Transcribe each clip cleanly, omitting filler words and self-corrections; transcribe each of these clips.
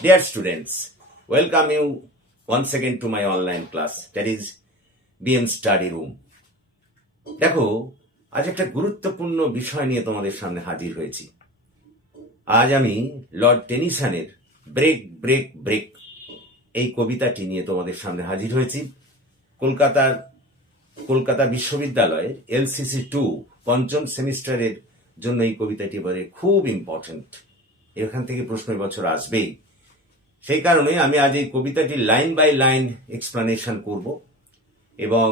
Dear students, welcome you once again to my online class, that is BM Study Room. দেখো, আজ একটা গুরুত্বপূর্ণ বিষয় নিয়ে তোমাদের সামনে হাজির হয়েছি। আজ আমি লর্ড টেনিসনের ব্রেক ব্রেক ব্রেক এই কবিতাটি নিয়ে তোমাদের সামনে হাজির হয়েছি। কলকাতা বিশ্ববিদ্যালয়ের LCC 2 পঞ্চম সেমিস্টারের জন্য এই কবিতাটি এবারে খুব ইম্পর্টেন্ট। এখান থেকে প্রশ্ন এবছর আসবেই। সেই কারণে আমি আজ এই কবিতাটি লাইন বাই লাইন এক্সপ্লানেশন করব এবং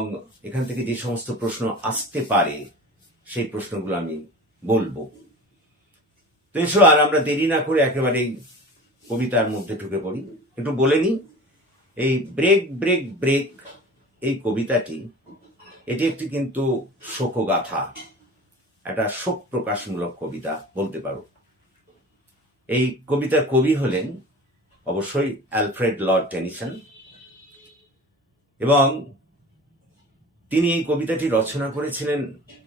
এখান থেকে যে সমস্ত প্রশ্ন আসতে পারে সেই প্রশ্নগুলো আমি বলবো। তো এসো আর আমরা দেরি না করে একেবারে কবিতার মধ্যে ঢুকে পড়ি। একটু বলে নিই, এই ব্রেক ব্রেক ব্রেক এই কবিতাটি এটি একটি কিন্তু শোকগাথা, একটা শোক প্রকাশমূলক কবিতা বলতে পারো। এই কবিতার কবি হলেন অবশ্যই অ্যালফ্রেড লর্ড টেনিসন এবং তিনি এই কবিতাটি রচনা করেছিলেন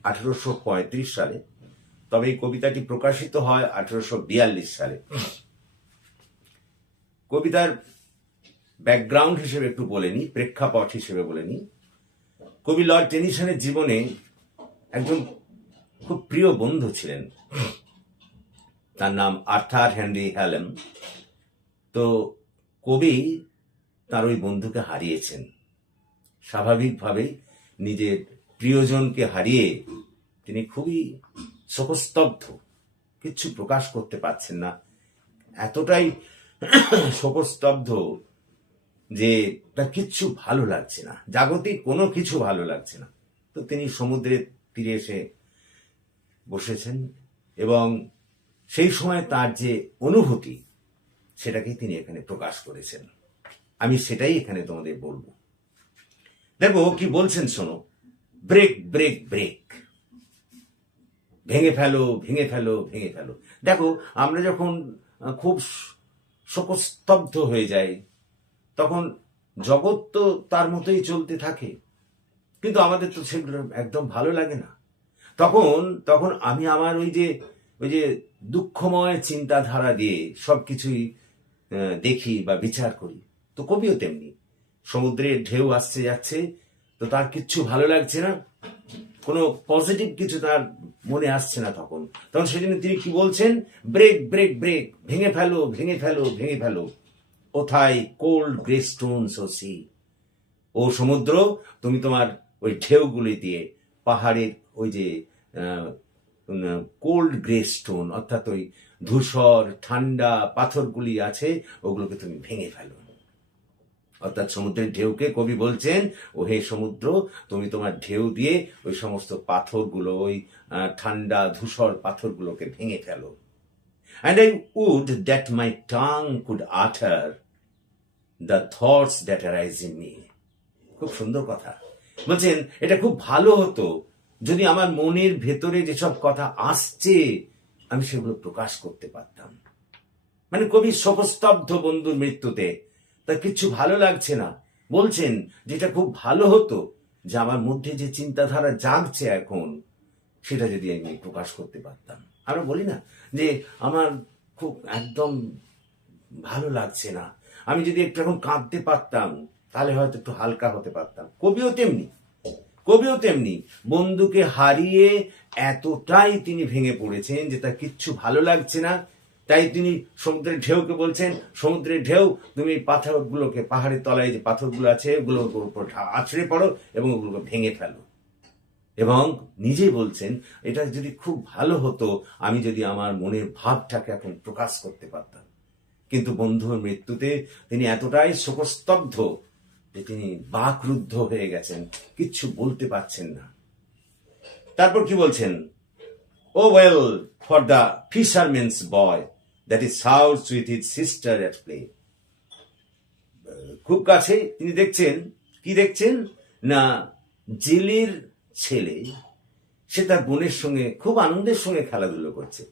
1835 সালে, তবে এই কবিতাটি প্রকাশিত হয় 1842 সালে। কবিতার ব্যাকগ্রাউন্ড হিসেবে একটু বলে নি, প্রেক্ষাপট হিসেবে বলে নি। কবি লর্ড টেনিসনের জীবনে একজন খুব প্রিয় বন্ধু ছিলেন, তার নাম আর্থার হেনরি হ্যালেম। তো কবি তার ওই বন্ধুকে হারিয়েছেন। স্বাভাবিকভাবেই নিজের প্রিয়জনকে হারিয়ে তিনি খুবই শোকস্তব্ধ, কিচ্ছু প্রকাশ করতে পারছেন না। এতটাই শোকস্তব্ধ যে তার কিচ্ছু ভালো লাগছে না, জাগতিক কোনো কিছু ভালো লাগছে না। তো তিনি সমুদ্রের তীরে এসে বসেছেন এবং সেই সময় তার যে অনুভূতি সেটাকেই তিনি এখানে প্রকাশ করেছেন। আমি সেটাই এখানে তোমাদের বলবো। দেখো কি বলছেন, শোনো। ব্রেক ব্রেক ব্রেক, ভেঙে ফেলো ভেঙে ফেলো ভেঙে ফেলো। দেখো, আমরা যখন খুব শোকস্তব্ধ হয়ে যাই তখন জগৎ তো তার মতোই চলতে থাকে, কিন্তু আমাদের তো সেগুলো একদম ভালো লাগে না। তখন আমি আমার ওই যে দুঃখময় চিন্তাধারা দিয়ে সবকিছুই দেখি বা বিচার করি। তো কবিও তেমনি, সমুদ্রের ঢেউ আসছে যাচ্ছে, তো তার কিচ্ছু ভালো লাগছে না, কোনো পজিটিভ কিছু তার মনে আসছে না। তখন সেজন্য তিনি কি বলছেন, ব্রেক ব্রেক ব্রেক, ভেঙে ফেলো ভেঙে ফেলো ভেঙে ফেলো। কোথায় কোল্ড গ্রে স্টোনস ও সি, ও সমুদ্র তুমি তোমার ওই ঢেউগুলি দিয়ে পাহাড়ের ওই যে কোল্ড গ্রে স্টোন অর্থাৎ ওই ধূসর ঠান্ডা পাথরগুলি আছে ওগুলোকে তুমি ভেঙে ফেলো। অর্থাৎ সমুদ্রের ঢেউকে কবি বলছেন, ও হে সমুদ্র তুমি তোমার ঢেউ দিয়ে ওই সমস্ত পাথরগুলো, ওই ঠান্ডা ধূসর পাথরগুলোকে ভেঙে ফেলো। And I would that my tongue could utter the thoughts that arise in me. খুব সুন্দর কথা বলছেন। এটা খুব ভালো হতো যদি আমার মনের ভেতরে যেসব কথা আসছে আমি সেগুলো প্রকাশ করতে পারতাম। মানে কবি শোকস্তব্ধ বন্ধুর মৃত্যুতে, তার কিচ্ছু ভালো লাগছে না। বলছেন যেটা খুব ভালো হতো যে আমার মধ্যে যে চিন্তাধারা জাগছে এখন সেটা যদি আমি প্রকাশ করতে পারতাম। আমরা বলি না যে আমার খুব একদম ভালো লাগছে না, আমি যদি একটু এখন কাঁদতে পারতাম তাহলে হয়তো একটু হালকা হতে পারতাম। কবিও তেমনি বন্ধুকে হারিয়ে এতটাই তিনি ভেঙে পড়েছেন যে তার কিচ্ছু ভালো লাগছে না। তাই তিনি সমুদ্রের ঢেউকে বলছেন, সমুদ্রের ঢেউ তুমি পাথরগুলোকে, পাহাড়ের তলায় যে পাথরগুলো আছে ওগুলোর উপর আছড়ে পড়ো এবং ওগুলোকে ভেঙে ফেলো। এবং নিজেই বলছেন এটা যদি খুব ভালো হতো আমি যদি আমার মনের ভাবটাকে এখন প্রকাশ করতে পারতাম। কিন্তু বন্ধুর মৃত্যুতে তিনি এতটাই শোকস্তব্ধ যে তিনি বাকরুদ্ধ হয়ে গেছেন, কিচ্ছু বলতে পারছেন না। তারপর কি বলছেন, O well for the fisherman's boy that is south with his sister at play. খুব কাছে তিনি দেখছেন না, জেলের ছেলে সে তার বোনের সঙ্গে খুব আনন্দের সঙ্গে খেলাধুলো করছে।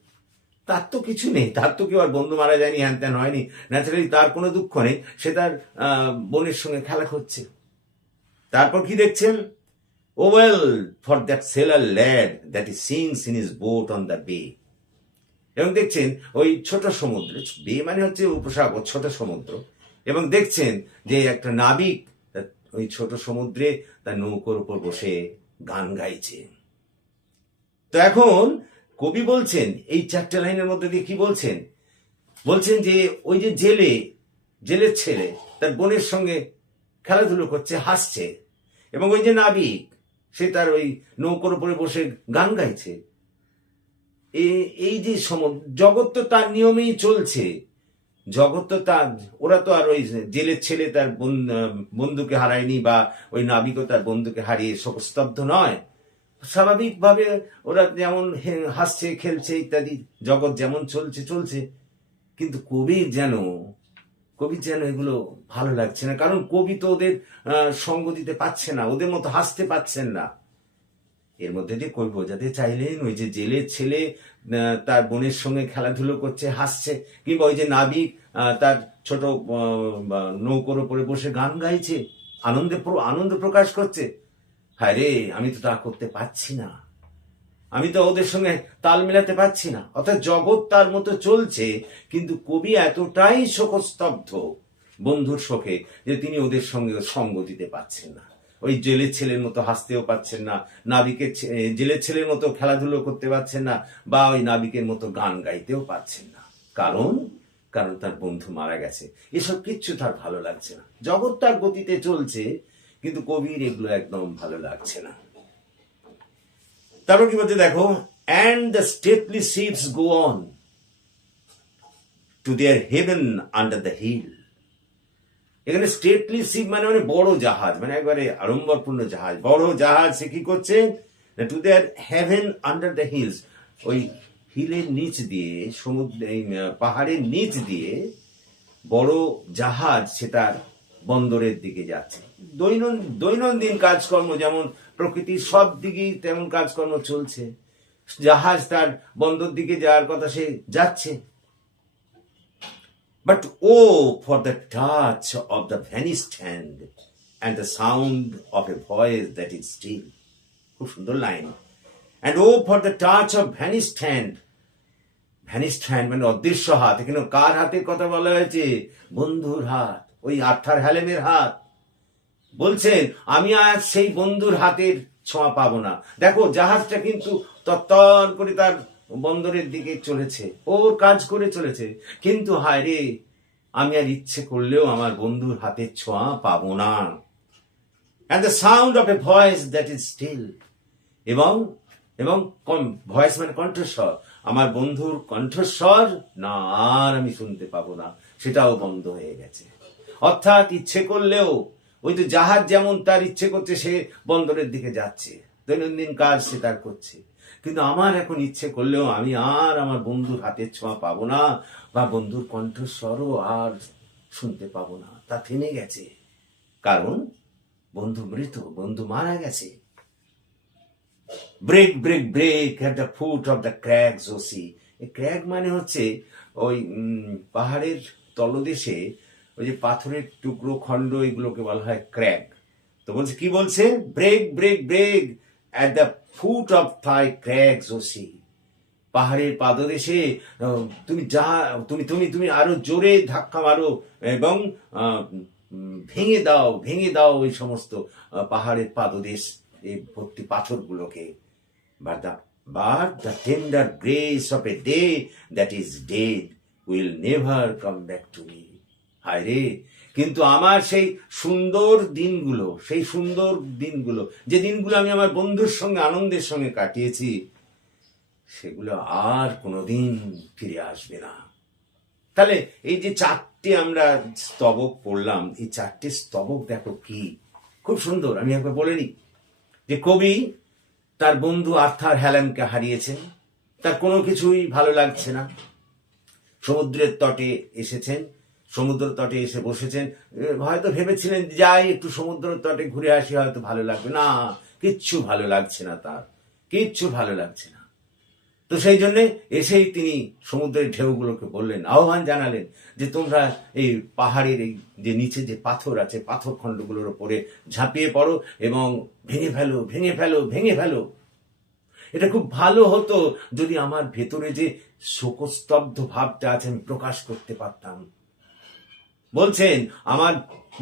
তার তো কিছু নেই, তার তো কেউ আর বন্ধু মারা যায়নি, হ্যান ত্যান হয়নি, ন্যাচারালি তার কোনো দুঃখ নেই, সে তার বোনের সঙ্গে খেলা করছে। তারপর কি দেখছেন, O well for that sailor lad that he sings in his boat on the bay. এবং দেখছেন ওই ছোট সমুদ্রে, বে মানে হচ্ছে উপসাগর, ছোট সমুদ্র, এবং দেখছেন যে একটা নাবিক ওই ছোট সমুদ্রে তার নৌকোর উপর বসে গান গাইছে। তো এখন কবি বলছেন এই 4টে লাইনের মধ্যে দিয়ে কি বলছেন, বলছেন যে ওই যে জেলের ছেলে তার বোনের সঙ্গে খেলাধুলো করছে, হাসছে, এবং ওই যে নাবিক সে তার ওই নৌকোর উপরে বসে গান গাইছে। এই যে জগৎ তো তার নিয়মেই চলছে, জগৎ তো তার, ওরা তো আর ওই জেলের ছেলে তার বন্ধুকে হারায়নি, বা ওই নাবিকও তার বন্ধুকে হারিয়ে শোকস্তব্ধ নয়। স্বাভাবিকভাবে ওরা যেমন হাসছে, খেলছে ইত্যাদি, জগৎ যেমন চলছে। কিন্তু কবির যেন এগুলো ভালো লাগছে না, কারণ কবি তো ওদের সঙ্গ দিতে পারছে না, ওদের মতো হাসতে পারছেন না। এর মধ্যে দিয়ে কবি বোঝাতে চাইলেন ওই যে জেলের ছেলে তার বোনের সঙ্গে খেলাধুলো করছে, হাসছে, কিংবা ওই যে নাবিক তার ছোট নৌকোর উপরে বসে গান গাইছে, আনন্দ প্রকাশ করছে। হায় রে, আমি তো তা করতে পারছি না, আমি তো ওদের সঙ্গে তাল মেলাতে পারছি না। অর্থাৎ জগৎ তার মতো চলছে, কিন্তু কবি এতটাই শোকস্তব্ধ বন্ধুর শোকে যে তিনি ওদের সঙ্গে সঙ্গ দিতে পারছেন না। ওই জেলের ছেলের মতো হাসতেও পারছেন না, জেলের ছেলের মতো খেলাধুলো করতে পারছেন না, বা ওই নাবিকের মতো গান গাইতেও পারছেন না। কারণ তার বন্ধু মারা গেছে। এসব কিচ্ছু তার ভালো লাগছে না। জগৎ তার গতিতে চলছে, কিন্তু কবির এগুলো একদম ভালো লাগছে না। তারপর কি বলছে দেখো, and the stately ships go on to their haven under the hill. এখানে স্টেটলি শিপ মানে বড় জাহাজ, মানে একবারে আড়ম্বরপূর্ণ জাহাজ, বড় জাহাজ। সে কি করছে, to there heaven under the hills, ওই হিলের নিচ দিয়ে, পাহাড়ের নিচ দিয়ে বড় জাহাজ সে তার বন্দরের দিকে যাচ্ছে। দৈনন্দিন কাজকর্ম যেমন প্রকৃতির সব দিকেই তেমন কাজকর্ম চলছে, জাহাজ তার বন্দর দিকে যাওয়ার কথা, সে যাচ্ছে। But oh, for the touch of the vanished hand and the sound of a voice that is still. খুব সুন্দর line. And oh, for the touch of vanished hand. Vanished hand মানে অদৃশ্য হাত। এখানে কার হাতের কথা বলা হয়েছে? বন্ধুর হাত, ওই আর্থার হ্যালেনের হাত। বলছেন আমি আজ সেই বন্ধুর হাতের ছোঁয়া পাবো না। দেখো জাহাজটা কিন্তু তত্তর করে তার বন্দরের দিকে চলেছে, ওর কাজ করে চলেছে, কিন্তু হায় রে, আমি আর ইচ্ছে করলেও আমার বন্ধুর হাতের ছোঁয়া পাবো না। and the sound of a voice that is still, এবং ভয়েস মানে কণ্ঠস্বর, আমার বন্ধুর কণ্ঠস্বর না আর আমি শুনতে পাবো না, সেটাও বন্ধ হয়ে গেছে। অর্থাৎ ইচ্ছে করলেও, ওই তো জাহাজ যেমন তার ইচ্ছে করছে সে বন্দরের দিকে যাচ্ছে, দৈনন্দিন কাজ সে তার করছে, কিন্তু আমার এখন ইচ্ছে করলেও আমি আর আমার বন্ধুর হাতের ছোঁয়া পাবো না, বা বন্ধুর কণ্ঠস্বরও আর শুনতে পাবো না। তা থেমে গেছে, কারণ বন্ধু মৃত, বন্ধু মারা গেছে। Break break break at the foot of the crags O sea. Crag মানে হচ্ছে ওই পাহাড়ের তলদেশে ওই যে পাথরের টুকরো খণ্ড, এগুলোকে বলা হয় ক্র্যাগ। তো বলছে, কি বলছে, break break break at the foot of thy crags O sea. পাহাড়ের পাদদেশে তুমি আরো জোরে ধাক্কা মারো এবং ভেঙে দাও ওই সমস্ত পাহাড়ের পাদদেশ, এই ভর্তি পাথরগুলোকে। but the tender grace of a day that is dead will never come back to me. হায় রে, কিন্তু আমার সেই সুন্দর দিনগুলো, যে দিনগুলো আমি আমার বন্ধুর সঙ্গে আনন্দের সঙ্গে কাটিয়েছি, সেগুলো আর কোনোদিন ফিরে আসবে না। তাহলে এই যে 4টে আমরা স্তবক পড়লাম, এই 4টে স্তবক দেখো কি খুব সুন্দর। আমি একবার বলে নিই যে কবি তার বন্ধু আর্থার হ্যালেনকে হারিয়েছেন, তার কোনো কিছুই ভালো লাগছে না। সমুদ্রের তটে এসেছেন, সমুদ্র তটে এসে বসেছেন, হয়তো ভেবেছিলেন যাই একটু সমুদ্র তটে ঘুরে আসি, হয়তো ভালো লাগবে না, কিচ্ছু ভালো লাগছে না, তার কিচ্ছু ভালো লাগছে না। তো সেই জন্য এসেই তিনি সমুদ্রের ঢেউগুলোকে বললেন, আহ্বান জানালেন যে তোমরা এই পাহাড়ের এই যে নিচে যে পাথর আছে, পাথর খণ্ডগুলোর উপরে ঝাঁপিয়ে পড়ো এবং ভেঙে ফেলো। এটা খুব ভালো হতো যদি আমার ভেতরে যে শোকস্তব্ধ ভাবটা আছে আমি প্রকাশ করতে পারতাম। বলছেন আমার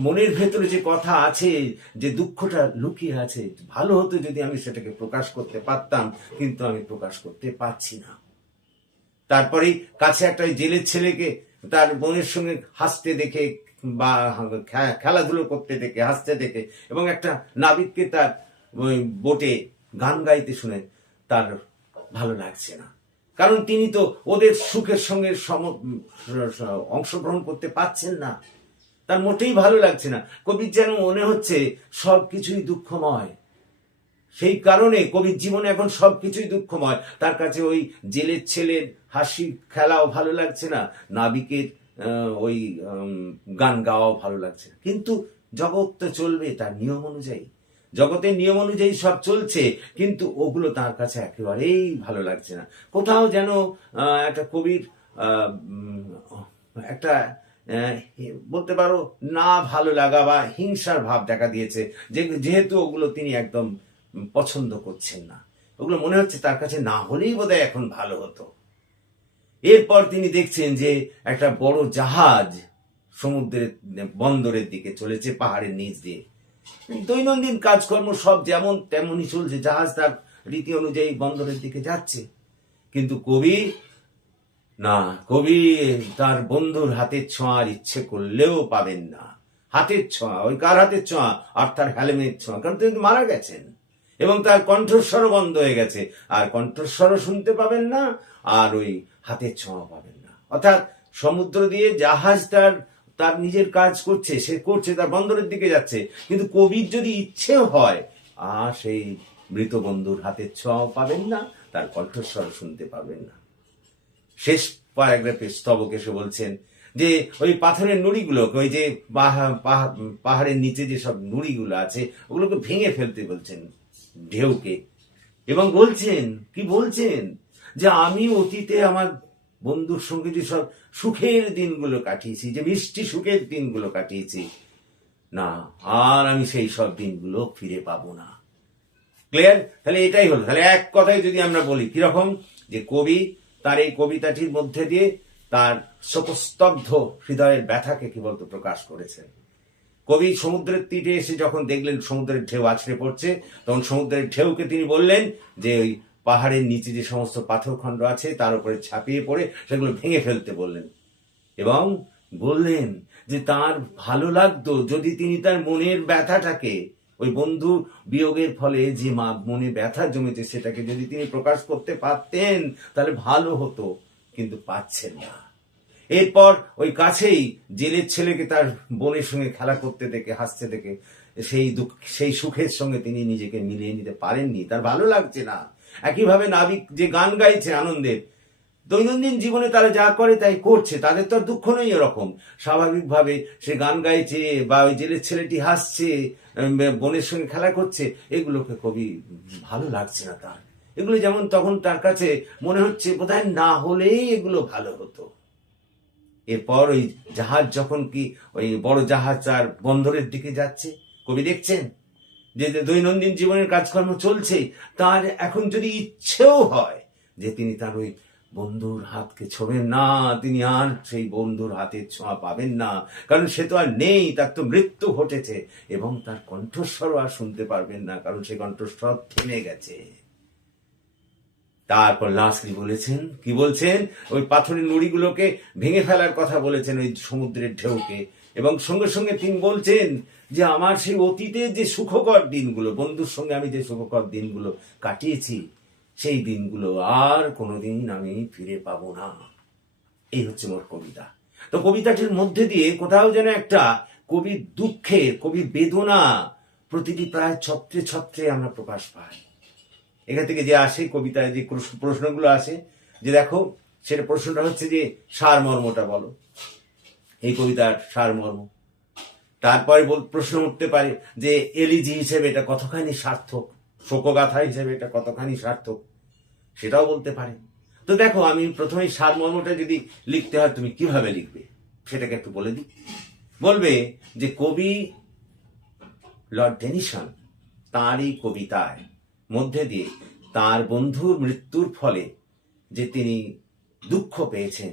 মনের ভেতরে যে কথা আছে, যে দুঃখটা লুকিয়ে আছে, ভালো হতো যদি আমি সেটাকে প্রকাশ করতে পারতাম, কিন্তু আমি প্রকাশ করতে পারছি না। তারপরে কাছে একটা জেলের ছেলেকে তার বোনের সঙ্গে হাসতে দেখে বা খেলাধুলো করতে দেখে, হাসতে দেখে, এবং একটা নাবিককে তার বোটে গান গাইতে শুনে তার ভালো লাগছে না, কারণ তিনি তো ওদের সুখের সঙ্গে অংশগ্রহণ করতে পারছেন না। তার মোটেই ভালো লাগছে না। কবির যেন মনে হচ্ছে সবকিছুই দুঃখময়। সেই কারণে কবির জীবনে এখন সবকিছুই দুঃখময়। তার কাছে ওই জেলের ছেলের হাসি খেলাও ভালো লাগছে না, নাবিকের ওই গান গাওয়াও ভালো লাগছে না। কিন্তু জগৎ তো চলবে তার নিয়ম অনুযায়ী, জগতের নিয়ম অনুযায়ী সব চলছে, কিন্তু ওগুলো তার কাছে একেবারেই ভালো লাগছে না। কোথাও যেন একটা কবির একটা বলতে পারো না ভালো লাগা বা হিংসার ভাব দেখা দিয়েছে, যেহেতু ওগুলো তিনি একদম পছন্দ করছেন না। ওগুলো মনে হচ্ছে তার কাছে না হলেই বোধহয় এখন ভালো হতো। এরপর তিনি দেখছেন যে একটা বড় জাহাজ সমুদ্রের বন্দরের দিকে চলেছে, পাহাড়ের নিচ দিয়ে। দৈনন্দিন কাজকর্ম সব যেমন তেমনই চলছে, জাহাজ তার রীতি অনুযায়ী বন্দরের দিকে যাচ্ছে। কিন্তু কবি তার বন্ধুর হাতের ছোঁয়ার ইচ্ছে করলেও পাবেন না। হাতের ছোঁয়া, ওই কার হাতের ছোঁয়া? আর তার হেলমেট ছোঁয়া, কারণ তিনি মারা গেছেন এবং তার কণ্ঠস্বরও বন্ধ হয়ে গেছে, আর কণ্ঠস্বরও শুনতে পাবেন না, আর ওই হাতের ছোঁয়া পাবেন না। অর্থাৎ সমুদ্র দিয়ে জাহাজ তার নিজের কাজ করছে, সে করছে, তার বন্দরের দিকে যাচ্ছে, কিন্তু কবির যদি ইচ্ছেও হয় সেই মৃত বন্ধুর হাতের ছোঁয়াও পাবেন না, তার কণ্ঠস্বরও শুনতে পাবেন না। শেষ প্যারাগ্রাফে স্তবক এসে বলছেন যে ওই পাথরের নুড়িগুলোকে, ওই যে পাহাড়ের নিচে যে সব নুড়িগুলো আছে, ওগুলোকে ভেঙে ফেলতে বলছেন ঢেউকে, এবং বলছেন যে আমি অতীতে আমার বন্ধুর সঙ্গে যে সব সুখের দিনগুলো কাটিয়েছি, যে মিষ্টি সুখের দিনগুলো কাটিয়েছি, না আর আমি সেই সব দিনগুলো ফিরে পাবো না। ক্লিয়ার? তাহলে এটাই হলো। তাহলে এক কথায় যদি আমরা বলি কিরকম, যে কবি তার এই কবিতাটির মধ্যে দিয়ে তার শোকস্তব্ধ হৃদয়ের ব্যথাকে কি বলতো প্রকাশ করেছেন। কবি সমুদ্রের তীরে এসে যখন দেখলেন সমুদ্রের ঢেউ আছড়ে পড়ছে, তখন সমুদ্রের ঢেউকে তিনি বললেন যে ওই পাহাড়ের নিচে যে সমস্ত পাথরখণ্ড আছে তার উপরে ঝাঁপিয়ে পড়ে সেগুলো ভেঙে ফেলতে বললেন, এবং বললেন যে তার ভালো লাগতো যদি তিনি তার মনের ব্যথাটাকে, ওই বন্ধু বিয়োগের ফলে যে মনে ব্যথা জমেছে সেটাকে যদি তিনি প্রকাশ করতে পারতেন তাহলে ভালো হতো, কিন্তু পাচ্ছেন না। এরপর ওই কাছেই জেলের ছেলেকে তার বোনের সঙ্গে খেলা করতে দেখে, হাসতে দেখে, সেই সুখের সঙ্গে তিনি নিজেকে মিলিয়ে নিতে পারেননি, তার ভালো লাগছে না। একইভাবে নাবিক যে গান গাইছে আনন্দের, দৈনন্দিন জীবনে তারা যা করে তাই করছে, তাদের তো আর দুঃখ নেই এরকম, স্বাভাবিকভাবে সে গান গাইছে বা ওই জেলের ছেলেটি হাসছে, বোনের সঙ্গে খেলা করছে, এগুলোকে কবি ভালো লাগছে না তার। এগুলো যেমন তখন তার কাছে মনে হচ্ছে বোধহয় না হলেই এগুলো ভালো হতো। এরপর ওই জাহাজ যখন কি ওই বড় জাহাজ তার বন্দরের দিকে যাচ্ছে, কবি দেখছেন যে দৈনন্দিন জীবনের কাজকর্ম চলছে, তার এখন যদি ইচ্ছেও হয় যে তিনি তার ওই বন্ধুর হাতকে ছোঁবেন না, তিনি আর সেই বন্ধুর হাতের ছোঁয়া পাবেন না, কারণ সে তো আর নেই, তার তো মৃত্যু ঘটেছে, এবং তার কণ্ঠস্বরও আর শুনতে পারবেন না, কারণ সেই কণ্ঠস্বর থেমে গেছে। তারপর লাস্টলি কি বলছেন, ওই পাথরের নুড়িগুলোকে ভেঙে ফেলার কথা বলেছেন ওই সমুদ্রের ঢেউকে, এবং সঙ্গে সঙ্গে তিনি বলছেন যে আমার সেই অতীতের যে সুখকর দিনগুলো, বন্ধুর সঙ্গে আমি যে সুখকর দিনগুলো কাটিয়েছি, সেই দিনগুলো আর কোনোদিন আমি ফিরে পাবো না। এই হচ্ছে মোর কবিতা। তো কবিতাটির মধ্যে দিয়ে কোথাও যেন একটা কবির দুঃখের, কবির বেদনা প্রতিটি প্রায় ছত্রে ছত্রে আমরা প্রকাশ পাই। এখান থেকে যে আসে কবিতায় যে প্রশ্নগুলো আসে, যে দেখো সেটা প্রশ্নটা হচ্ছে যে সারমর্মটা বলো, এই কবিতার সারমর্ম। তারপরে প্রশ্ন উঠতে পারে যে এলিজি হিসেবে এটা কতখানি সার্থক, শোকগাথা হিসেবে এটা কতখানি সার্থক, সেটাও বলতে পারে। তো দেখো, আমি প্রথমে সারমর্মটা যদি লিখতে হয় তুমি কিভাবে লিখবে সেটাকে একটু বলে দিই। বলবে যে কবি লর্ড টেনিসন তাঁর এই কবিতায় মধ্যে দিয়ে তার বন্ধুর মৃত্যুর ফলে যে তিনি দুঃখ পেয়েছেন,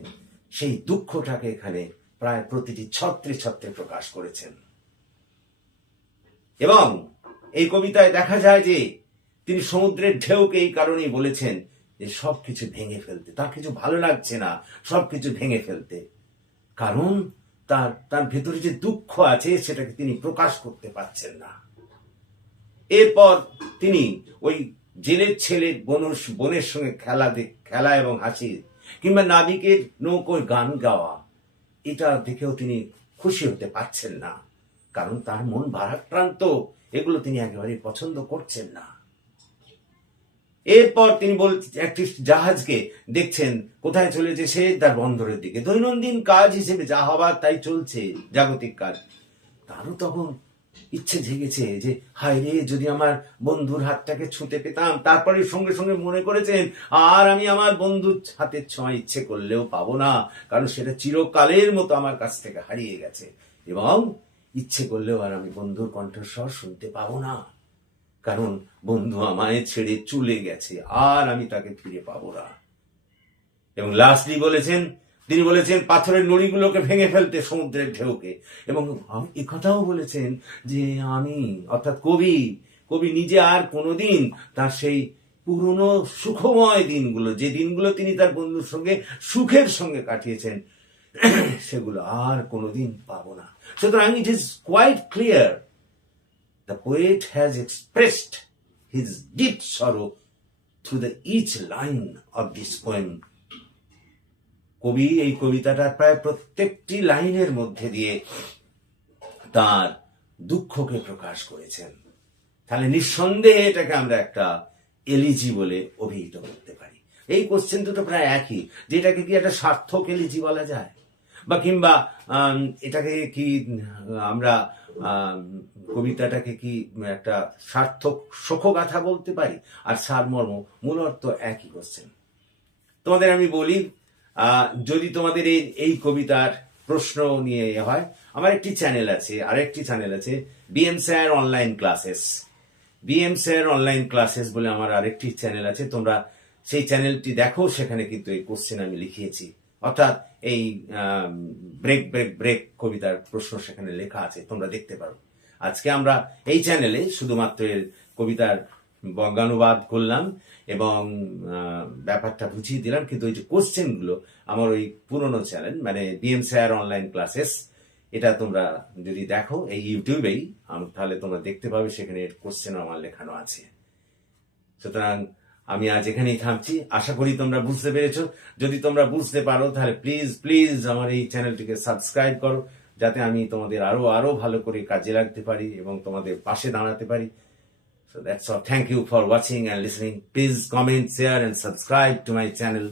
সেই দুঃখটাকে এখানে প্রায় প্রতিটি ছত্রে ছত্রে প্রকাশ করেছেন। এবং এই কবিতায় দেখা যায় যে তিনি সমুদ্রের ঢেউকে এই কারণেই বলেছেন যে সবকিছু ভেঙে ফেলতে, তার কিছু ভালো লাগছে না সবকিছু ভেঙে ফেলতে, কারণ তার তার ভেতরে যে দুঃখ আছে সেটাকে তিনি প্রকাশ করতে পারছেন না। এরপর তিনি ওই জেলের ছেলে বোনের সঙ্গে খেলা এবং হাসি, কিংবা নাবিকের নৌকোয় গান গাওয়া, এটা দেখেও তিনি খুশি হতে পারছেন না, কারণ তার মন ভারাক্রান্ত, এগুলো তিনি একেবারেই পছন্দ করছেন না। এরপর তিনি একটি জাহাজকে দেখছেন কোথায় চলেছে, সে তার বন্দরের দিকে, দৈনন্দিন কাজ হিসেবে যা হবার তাই চলছে, জাগতিক কাজ। তারও তখন ইচ্ছে জেগেছে যে হায় রে, যদি আমার বন্ধুর হাতটাকে ছুঁতে পেতাম। তারপরে সঙ্গে সঙ্গে মনে করেছেন আর আমি আমার বন্ধুর হাতের ছোঁয়া ইচ্ছে করলেও পাবো না, কারণ সেটা চিরকালের মতো আমার কাছ থেকে হারিয়ে গেছে, এবং ইচ্ছে করলেও আর আমি বন্ধুর কণ্ঠস্বর শুনতে পাবো না, কারণ বন্ধু আমায় ছেড়ে চলে গেছে, আর আমি তাকে ফিরে পাবো না। এবং লাস্টলি তিনি বলেছেন পাথরের নুড়িগুলোকে ভেঙে ফেলতে সমুদ্রের ঢেউকে, এবং এ কথাও বলেছেন যে আমি, অর্থাৎ কবি নিজে আর কোনোদিন তার সেই পুরনো সুখময় দিনগুলো, যে দিনগুলো তিনি তার বন্ধুর সঙ্গে সুখের সঙ্গে কাটিয়েছেন, সেগুলো আর কোনোদিন পাবো না। সুতরাং it is quite clear the poet has expressed his deep sorrow through each line of this poem. কবি এই কবিতাটার প্রায় প্রত্যেকটি লাইনের মধ্যে দিয়ে তার দুঃখকে প্রকাশ করেছেন। তাহলে নিঃসন্দেহে এটাকে আমরা একটা এলিজি বলে অভিহিত করতে পারি। এই কোশ্চেন দুটো প্রায় একই, যেটাকে কি একটা সার্থক এলিজি বলা যায়, বা কিংবা এটাকে কি আমরা কবিতাটাকে কি একটা সার্থক শোকগাথা বলতে পারি? আর সারমর্ম মূল অর্থ একই কোশ্চেন। তোমাদের আমি বলি, যদি তোমাদের এই কবিতার প্রশ্ন নিয়ে হয়, আমার একটি চ্যানেল আছে, আরেকটি চ্যানেল আছে BM sir online classes. BM sir online classes বলে আমার আরেকটি চ্যানেল আছে, তোমরা সেই চ্যানেলটি দেখো, সেখানে কিন্তু এই কোশ্চেন আমি লিখিয়েছি, অর্থাৎ এই ব্রেক ব্রেক ব্রেক কবিতার প্রশ্ন সেখানে লেখা আছে, তোমরা দেখতে পারো। আজকে আমরা এই চ্যানেলে শুধুমাত্র এর কবিতার বঙ্গানুবাদ করলাম এবং ব্যাপারটা বুঝিয়ে দিলাম, কিন্তু ওই যে কোশ্চেনগুলো আমার ওই পুরনো চ্যানেল, মানে বিএম স্যার অনলাইন ক্লাসেস, এটা তোমরা যদি দেখো এই ইউটিউবেই, তাহলে তোমরা দেখতে পাবে সেখানে কোশ্চেন আমার লেখানো আছে। সুতরাং আমি আজ এখানেই থামছি, আশা করি তোমরা বুঝতে পেরেছো। যদি তোমরা বুঝতে পারো তাহলে প্লিজ প্লিজ আমার এই চ্যানেলটিকে সাবস্ক্রাইব করো, যাতে আমি তোমাদের আরো ভালো করে কাজে লাগতে পারি এবং তোমাদের পাশে দাঁড়াতে পারি। So that's all. Thank you for watching and listening. Please comment, share and subscribe to my channel.